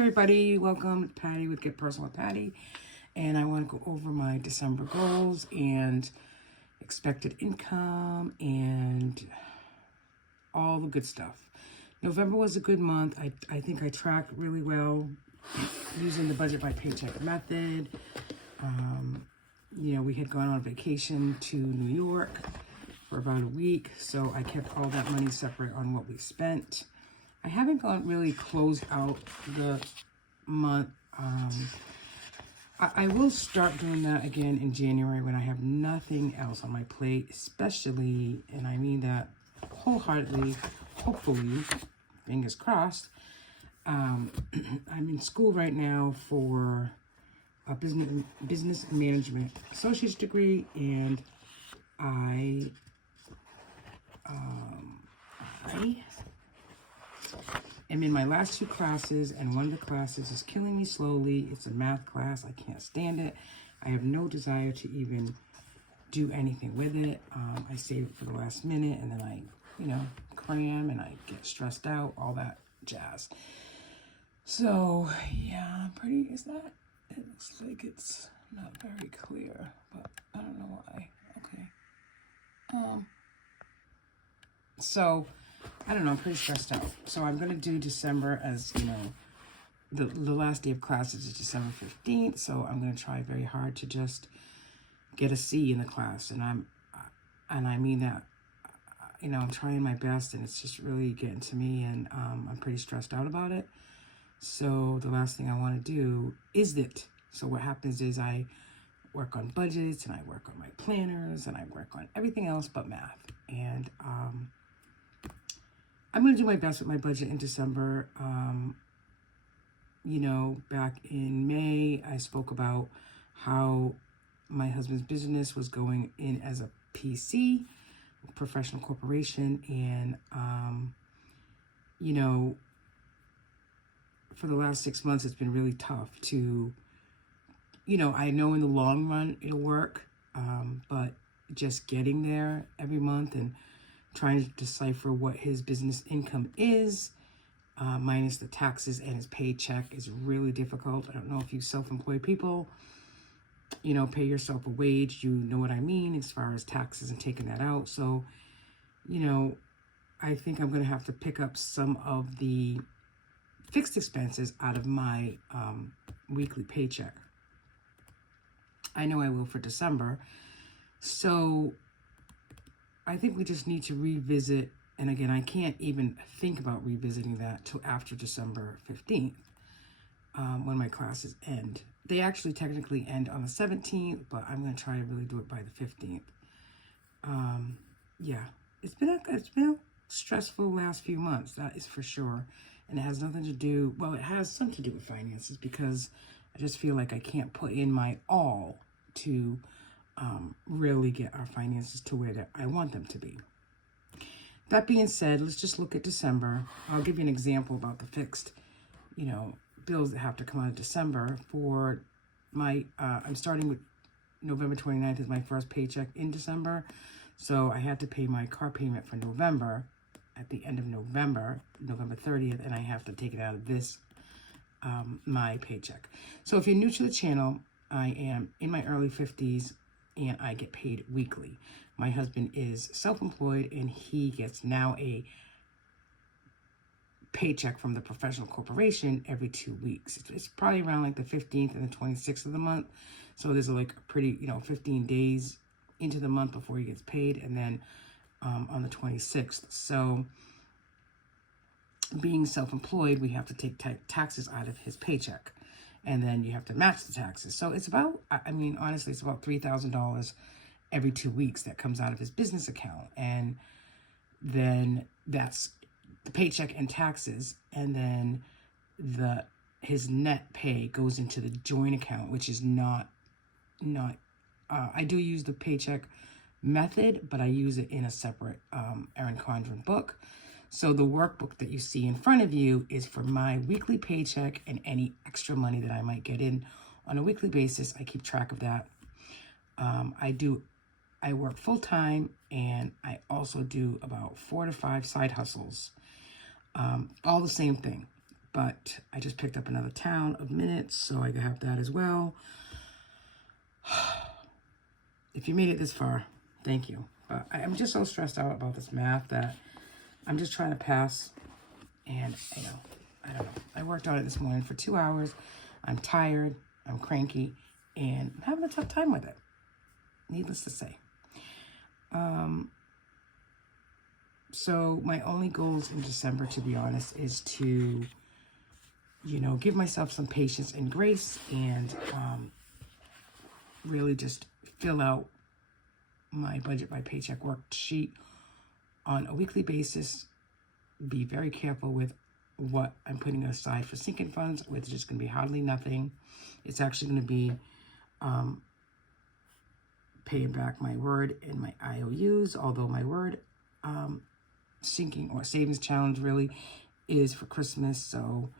everybody, welcome to Patty with Get Personal with Patty, and I want to go over my December goals and expected income and all the good stuff. November was a good month. I think I tracked really well using the budget by paycheck method. We had gone on vacation to New York for about a week, so I kept all that money separate on what we spent. I haven't really closed out the month. I will start doing that again in January when I have nothing else on my plate, especially, and I mean that wholeheartedly, hopefully, fingers crossed. I'm in school right now for a business management associate's degree, and I am in my last two classes, and one of the classes is killing me slowly. It's a math class. I can't stand it. I have no desire to even do anything with it. I save it for the last minute, and then I, cram, and I get stressed out, all that jazz. So, yeah, it looks like it's not very clear, but I don't know why. Okay. So, I don't know, I'm pretty stressed out. So I'm going to do December as, the last day of classes is December 15th. So I'm going to try very hard to just get a C in the class. And I mean that, I'm trying my best, and it's just really getting to me, and I'm pretty stressed out about it. So the last thing I want to do is it. So what happens is I work on budgets, and I work on my planners, and I work on everything else but math. And I'm going to do my best with my budget in December. Back in May, I spoke about how my husband's business was going in as a PC, professional corporation. And, for the last 6 months, it's been really tough to, I know in the long run it'll work, but just getting there every month and trying to decipher what his business income is, minus the taxes and his paycheck, is really difficult. I don't know if you self-employed people, pay yourself a wage, you know what I mean, as far as taxes and taking that out. So, I think I'm going to have to pick up some of the fixed expenses out of my weekly paycheck. I know I will for December. So I think we just need to revisit, and again, I can't even think about revisiting that till after December 15th, when my classes end. They actually technically end on the 17th, but I'm going to try to really do it by the 15th. Yeah, it's been a stressful last few months, that is for sure. And it has nothing to do, well, it has something to do with finances, because I just feel like I can't put in my all to really get our finances to where I want them to be. That being said, let's just look at December. I'll give you an example about the fixed, bills that have to come out of December. For my, I'm starting with November 29th as my first paycheck in December. So I had to pay my car payment for November at the end of November 30th, and I have to take it out of this, my paycheck. So if you're new to the channel, I am in my early 50s, and I get paid weekly. My husband is self-employed, and he gets now a paycheck from the professional corporation every 2 weeks. It's probably around like the 15th and the 26th of the month. So there's like a pretty, 15 days into the month before he gets paid, and then on the 26th. So being self-employed, we have to take taxes out of his paycheck, and then you have to match the taxes. So it's about, honestly, it's about $3,000 every 2 weeks that comes out of his business account. And then that's the paycheck and taxes. And then his net pay goes into the joint account, which is not, I do use the paycheck method, but I use it in a separate Erin Condren book. So the workbook that you see in front of you is for my weekly paycheck and any extra money that I might get in on a weekly basis. I keep track of that. I work full-time, and I also do about 4 to 5 side hustles. All the same thing. But I just picked up another town of minutes, so I can have that as well. If you made it this far, thank you. But I'm just so stressed out about this math that I'm just trying to pass. And I don't know. I worked on it this morning for 2 hours. I'm tired. I'm cranky. And I'm having a tough time with it. Needless to say. So my only goals in December, to be honest, is to, give myself some patience and grace and really just fill out my budget by paycheck worksheet on a weekly basis. Be very careful with what I'm putting aside for sinking funds, which is just going to be hardly nothing. It's actually going to be paying back my Word and my IOUs, although my Word sinking or savings challenge really is for Christmas, so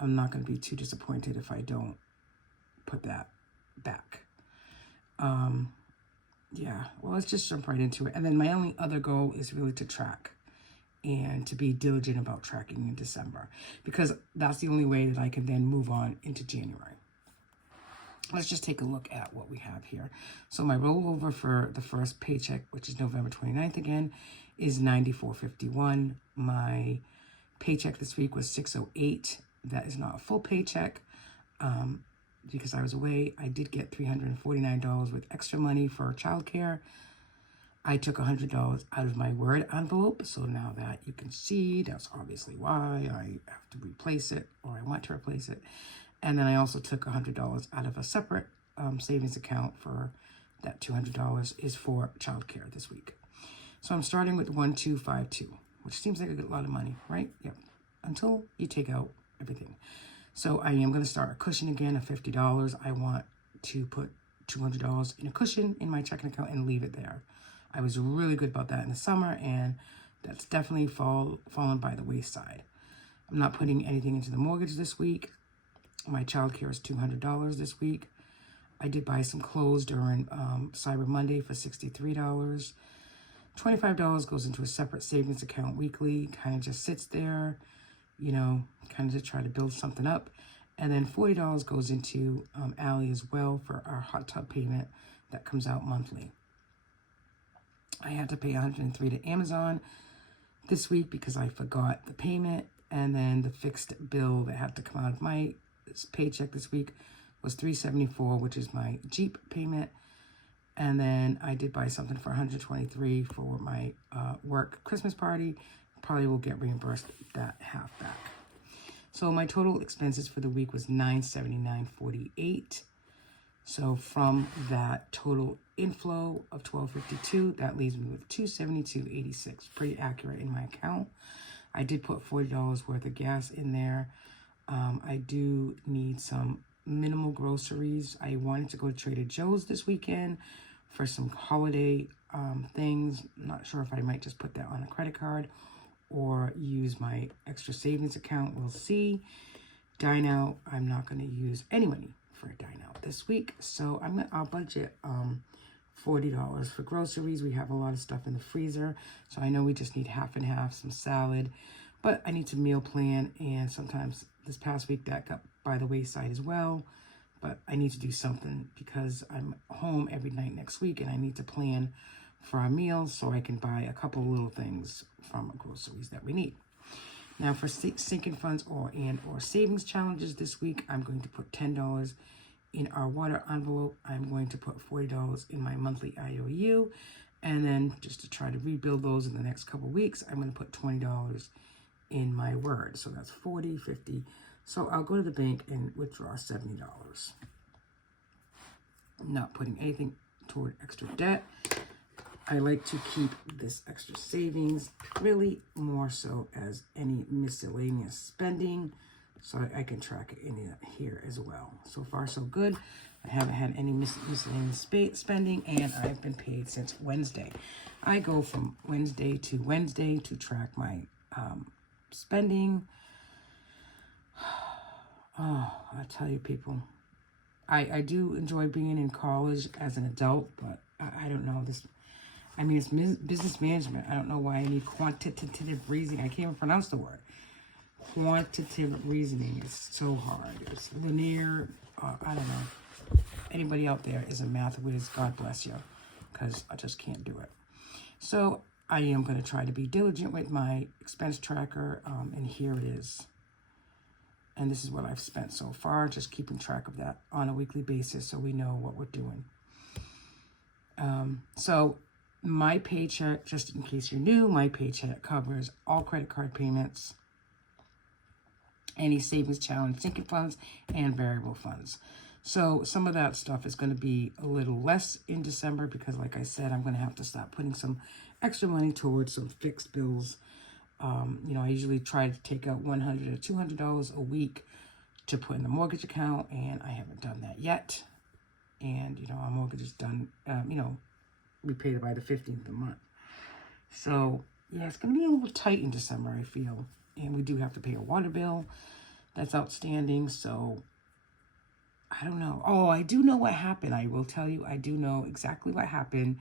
I'm not going to be too disappointed if I don't put that back. Yeah, well, let's just jump right into it. And then my only other goal is really to track and to be diligent about tracking in December, because that's the only way that I can then move on into January. Let's just take a look at what we have here. So my rollover for the first paycheck, which is November 29th again, is $94.51. My paycheck this week was $608. That is not a full paycheck because I was away. I did get $349 with extra money for childcare. I took $100 out of my Word envelope, so now that you can see, that's obviously why I have to replace it, or I want to replace it. And then I also took $100 out of a separate savings account for that $200 is for childcare this week. So I'm starting with 1252, which seems like a good lot of money, right? Yep. Until you take out everything. So I am going to start a cushion again of $50. I want to put $200 in a cushion in my checking account and leave it there. I was really good about that in the summer, and that's definitely fallen by the wayside. I'm not putting anything into the mortgage this week. My childcare is $200 this week. I did buy some clothes during Cyber Monday for $63. $25 goes into a separate savings account weekly, kind of just sits there, kind of to try to build something up. And then $40 goes into Allie as well for our hot tub payment that comes out monthly. I had to pay $103 to Amazon this week because I forgot the payment. And then the fixed bill that had to come out of my paycheck this week was $374, which is my Jeep payment. And then I did buy something for $123 for my work Christmas party. Probably will get reimbursed that half back. So my total expenses for the week was $979.48. So from that total inflow of $1,252, that leaves me with $272.86. Pretty accurate in my account. I did put $40 worth of gas in there. I do need some minimal groceries. I wanted to go to Trader Joe's this weekend for some holiday things. I'm not sure if I might just put that on a credit card or use my extra savings account. We'll see. Dine out. I'm not going to use any money for a dine out this week. So I'll budget $40 for groceries. We have a lot of stuff in the freezer. So I know we just need half and half, some salad. But I need to meal plan, and sometimes this past week that got by the wayside as well. But I need to do something because I'm home every night next week, and I need to plan for our meals so I can buy a couple little things from groceries that we need. Now for sinking funds or savings challenges this week, I'm going to put $10 in our water envelope. I'm going to put $40 in my monthly IOU. And then just to try to rebuild those in the next couple weeks, I'm going to put $20 in my Word. So that's 40, 50. So I'll go to the bank and withdraw $70. I'm not putting anything toward extra debt. I like to keep this extra savings really more so as any miscellaneous spending, so I can track it in here as well. So far, so good. I haven't had any miscellaneous spending, and I've been paid since Wednesday. I go from Wednesday to track my spending. Oh, I tell you, people, I do enjoy being in college as an adult, but I don't know this. I mean, it's business management. I don't know why I need quantitative reasoning. I can't even pronounce the word. quantitative reasoning is so hard. It's linear. I don't know. Anybody out there is a math whiz, God bless you, because I just can't do it. So I am going to try to be diligent with my expense tracker, and here it is. And this is what I've spent so far, just keeping track of that on a weekly basis so we know what we're doing. So my paycheck, just in case you're new, my paycheck covers all credit card payments, any savings challenge sinking funds, and variable funds. So some of that stuff is going to be a little less in December because, like I said, I'm going to have to start putting some extra money towards some fixed bills. I usually try to take out $100 or $200 a week to put in the mortgage account, and I haven't done that yet. And, our mortgage is done, we paid it by the 15th of the month. So, yeah, it's going to be a little tight in December, I feel. And we do have to pay a water bill that's outstanding, so I don't know. Oh, I do know what happened. I will tell you, I do know exactly what happened.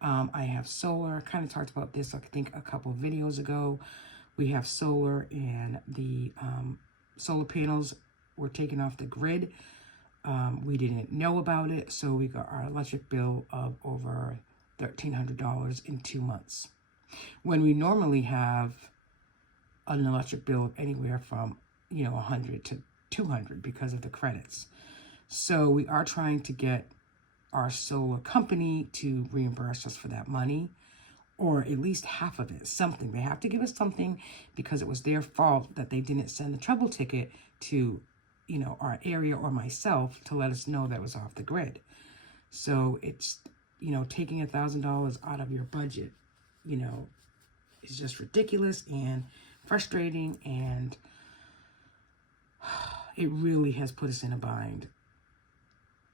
I have solar. I kind of talked about this, I think, a couple of videos ago. We have solar, and the solar panels were taken off the grid. We didn't know about it, so we got our electric bill of over $1,300 in 2 months. When we normally have an electric bill of anywhere from, $100 to $200 because of the credits. So we are trying to get our solar company to reimburse us for that money, or at least half of it, something. They have to give us something because it was their fault that they didn't send the trouble ticket to, our area or myself to let us know that it was off the grid. So it's, taking $1,000 out of your budget, is just ridiculous and frustrating, and it really has put us in a bind.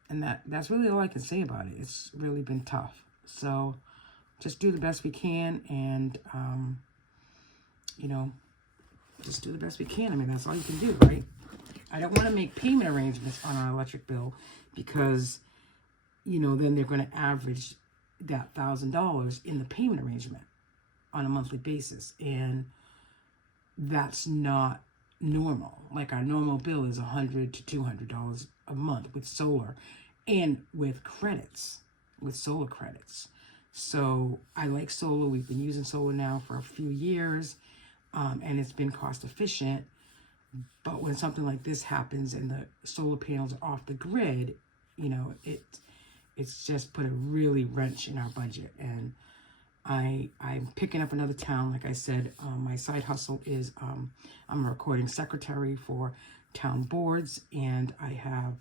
And that's really all I can say about it. It's really been tough. So just do the best we can, and, just do the best we can. I mean, that's all you can do, right? I don't want to make payment arrangements on our electric bill because, then they're going to average that $1,000 in the payment arrangement on a monthly basis. And that's not normal. Like, our normal bill is $100 to $200 a month with solar and with credits, with solar credits. So I like solar. We've been using solar now for a few years, and it's been cost efficient. But when something like this happens and the solar panels are off the grid, it's just put a really wrench in our budget. And I'm picking up another town. Like I said, my side hustle is I'm a recording secretary for town boards, and I have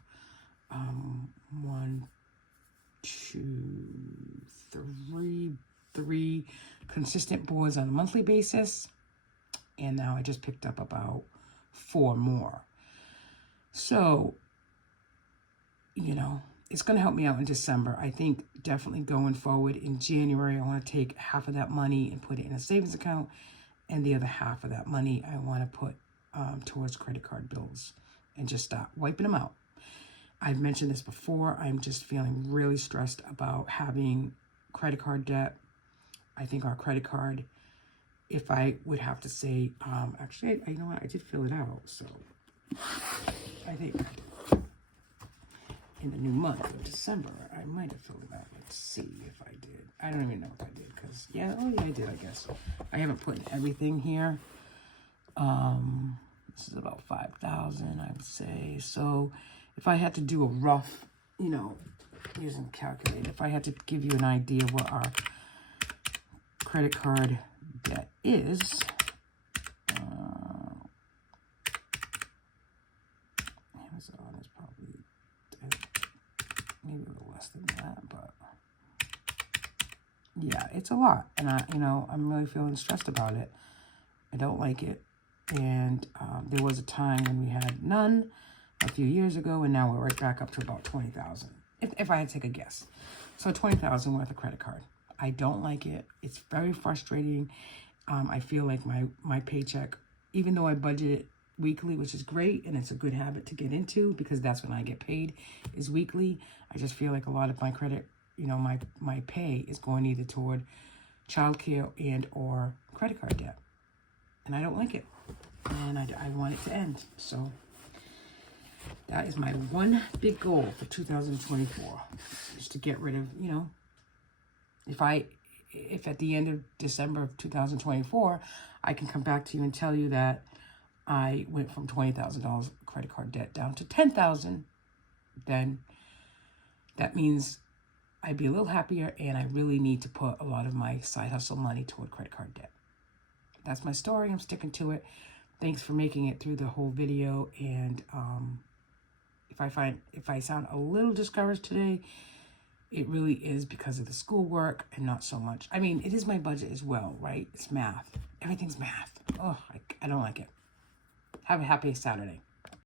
3 consistent boards on a monthly basis, and now I just picked up about 4 more. So, it's going to help me out in December. I think definitely going forward in January, I want to take half of that money and put it in a savings account, and the other half of that money I want to put towards credit card bills and just start wiping them out. I've mentioned this before. I'm just feeling really stressed about having credit card debt. I think our credit card, if I would have to say, actually, you know what? I did fill it out. So I think in the new month of December, I might have filled it out. Let's see if I did. I don't even know if I did because, yeah, I did, I guess. I haven't put everything here. This is about 5,000, I would say. So if I had to do a rough, using a calculator, if I had to give you an idea of what our credit card debt is, Amazon is probably maybe a little less than that, but yeah, it's a lot. And I'm really feeling stressed about it. I don't like it. And there was a time when we had none a few years ago, and now we're right back up to about 20,000. If I had to take a guess. So 20,000 worth of credit card. I don't like it. It's very frustrating. I feel like my paycheck, even though I budget it weekly, which is great, and it's a good habit to get into because that's when I get paid, is weekly. I just feel like a lot of my credit, my pay is going either toward childcare and or credit card debt. And I don't like it. and I want it to end. So that is my one big goal for 2024, is to get rid of, you know, if at the end of December of 2024, I can come back to you and tell you that I went from $20,000 credit card debt down to $10,000, then that means I'd be a little happier, and I really need to put a lot of my side hustle money toward credit card debt. That's my story. I'm sticking to it. Thanks for making it through the whole video. And if I sound a little discouraged today, it really is because of the schoolwork and not so much. I mean, it is my budget as well, right? It's math. Everything's math. Oh, I don't like it. Have a happy Saturday.